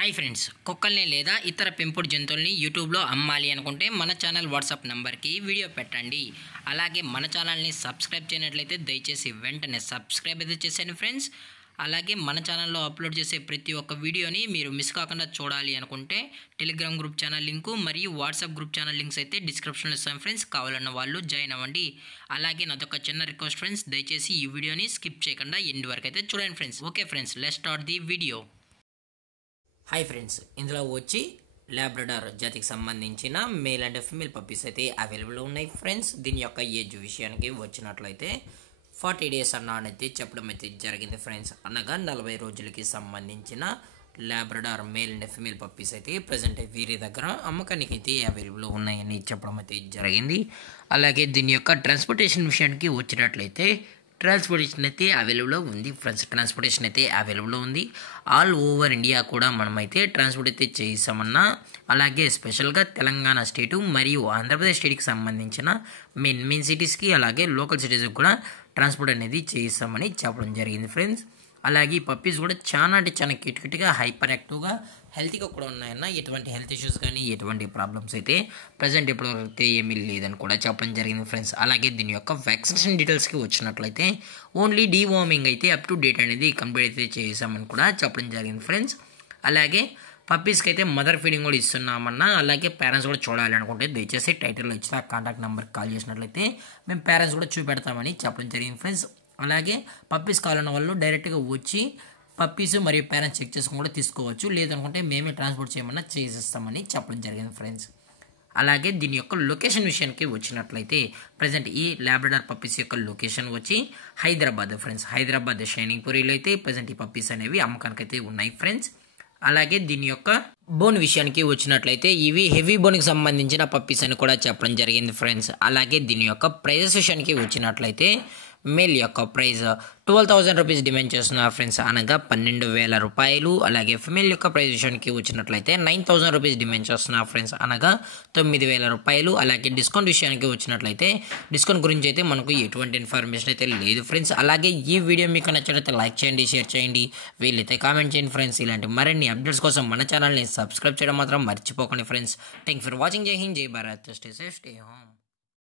Hi friends, కుక్కల్ని లేదా ఇతర పెంపుడు జంతువుల్ని యూట్యూబ్లో అమ్మాలి అనుకుంటే మన ఛానల్ వాట్సాప్ నెంబర్కి వీడియో పెట్టండి. అలాగే మన ఛానల్ని సబ్స్క్రైబ్ చేయనట్లయితే దయచేసి వెంటనే సబ్స్క్రైబ్ అయితే చేసేయండి ఫ్రెండ్స్. అలాగే మన ఛానల్లో అప్లోడ్ చేసే ప్రతి ఒక్క వీడియోని మీరు మిస్ కాకుండా చూడాలి అనుకుంటే టెలిగ్రామ్ గ్రూప్ ఛానల్ లింకు మరియు వాట్సాప్ గ్రూప్ ఛానల్ లింక్స్ అయితే డిస్క్రిప్షన్లో ఇస్తాను ఫ్రెండ్స్. కావాలన్న వాళ్ళు జాయిన్ అవ్వండి. అలాగే నాదొక చిన్న రిక్వెస్ట్ ఫ్రెండ్స్, దయచేసి ఈ వీడియోని స్కిప్ చేయకుండా ఎండ్ వరకు అయితే చూడండి friends. Okay friends, let's start the video. Hi friends, ఇందులో వచ్చి లాబ్రడార్ జాతికి సంబంధించిన మేల్ అండ్ ఫీమేల్ పప్పీస్ అయితే అవైలబుల్ ఉన్నాయి ఫ్రెండ్స్. దీని యొక్క ఏజ్ విషయానికి వచ్చినట్లయితే 40 days అన్నది చెప్పడం అయితే జరిగింది ఫ్రెండ్స్. అనగా 40 రోజులకి సంబంధించిన Labrador male and female puppies అయితే ప్రజెంట్ వీరి దగ్గర అమ్మకానికి అయితే అవైలబుల్ ఉన్నాయని చెప్పడం అయితే జరిగింది. అలాగే దీని యొక్క ట్రాన్స్పోర్టేషన్ విషయానికి వచ్చినట్లయితే ట్రాన్స్పోర్టేషన్ అయితే అవైలబుల్లో ఉంది ఫ్రెండ్స్. ట్రాన్స్పోర్టేషన్ అయితే అవైలబుల్లో ఉంది. ఆల్ ఓవర్ ఇండియా కూడా మనమైతే ట్రాన్స్పోర్ట్ అయితే చేసామన్నా, అలాగే స్పెషల్గా తెలంగాణ స్టేటు మరియు ఆంధ్రప్రదేశ్ స్టేట్కి సంబంధించిన మెయిన్ సిటీస్కి అలాగే లోకల్ సిటీస్కి కూడా ట్రాన్స్పోర్ట్ అనేది చేసామని చెప్పడం జరిగింది ఫ్రెండ్స్. అలాగే ఈ పప్పీస్ కూడా చాలా అంటే చాలా క్యూట్గా హైపర్ యాక్టివ్గా హెల్తీగా కూడా ఉన్నాయన్న. ఎటువంటి హెల్త్ ఇష్యూస్ కానీ ఎటువంటి ప్రాబ్లమ్స్ అయితే ప్రజెంట్ ఇప్పటివరకు అయితే ఏమీ లేదని కూడా చెప్పడం జరిగింది ఫ్రెండ్స్. అలాగే దీని యొక్క వ్యాక్సినేషన్ డీటెయిల్స్కి వచ్చినట్లయితే ఓన్లీ డీవార్మింగ్ అయితే అప్ టు డేట్ అనేది కంప్లీట్ అయితే చేసామని కూడా చెప్పడం జరిగింది ఫ్రెండ్స్. అలాగే పప్పీస్కి అయితే మదర్ ఫీడింగ్ కూడా ఇస్తున్నామన్నా. అలాగే పేరెంట్స్ కూడా చూడాలి అనుకుంటే దయచేసి టైటిల్లో ఇచ్చిన కాంటాక్ట్ నెంబర్కి కాల్ చేసినట్లయితే మేము పేరెంట్స్ కూడా చూపెడతామని చెప్పడం జరిగింది ఫ్రెండ్స్. అలాగే పప్పీస్ కావాలన్న వాళ్ళు డైరెక్ట్గా వచ్చి పప్పీస్ మరియు పేరెంట్స్ చెక్ చేసుకుని కూడా తీసుకోవచ్చు. లేదనుకుంటే మేమే ట్రాన్స్పోర్ట్ చేయమన్నా చేసేస్తామని చెప్పడం జరిగింది ఫ్రెండ్స్. అలాగే దీని యొక్క లొకేషన్ విషయానికి వచ్చినట్లయితే ప్రజెంట్ ఈ లాబ్రడార్ పప్పీస్ యొక్క లొకేషన్ వచ్చి హైదరాబాద్ ఫ్రెండ్స్. హైదరాబాద్ షైనింగ్ పూరిలో అయితే ప్రజెంట్ ఈ పప్పీస్ అనేవి అమ్మకానికి అయితే ఉన్నాయి ఫ్రెండ్స్. అలాగే దీని యొక్క బోన్ విషయానికి వచ్చినట్లయితే ఇవి హెవీ బోన్కి సంబంధించిన పప్పీస్ అని కూడా చెప్పడం జరిగింది ఫ్రెండ్స్. అలాగే దీని యొక్క ప్రైజెస్ విషయానికి వచ్చినట్లయితే మేల్ యొక్క ప్రైజ్ 12,000 రూపీస్ డిమాండ్ చేస్తున్నారు ఫ్రెండ్స్, అనగా 12,000 రూపాయలు. అలాగే ఫిమేల్ యొక్క ప్రైజ్ విషయానికి వచ్చినట్లయితే 9,000 రూపీస్ డిమాండ్ చేస్తున్నారు ఫ్రెండ్స్, అనగా 9,000 రూపాయలు. అలాగే డిస్కౌంట్ విషయానికి వచ్చినట్లయితే డిస్కౌంట్ గురించి అయితే మనకు ఎటువంటి ఇన్ఫర్మేషన్ అయితే లేదు ఫ్రెండ్స్. అలాగే ఈ వీడియో మీకు నచ్చినట్లయితే లైక్ చేయండి, షేర్ చేయండి, వీలైతే కామెంట్ చేయండి ఫ్రెండ్స్. ఇలాంటి మరిన్ని అప్డేట్స్ కోసం మన ఛానల్ని సబ్స్క్రైబ్ చేయడం మాత్రం మర్చిపోకండి ఫ్రెండ్స్. Thank for watching. జై హింద్, జై Bharat, stay safe, stay home.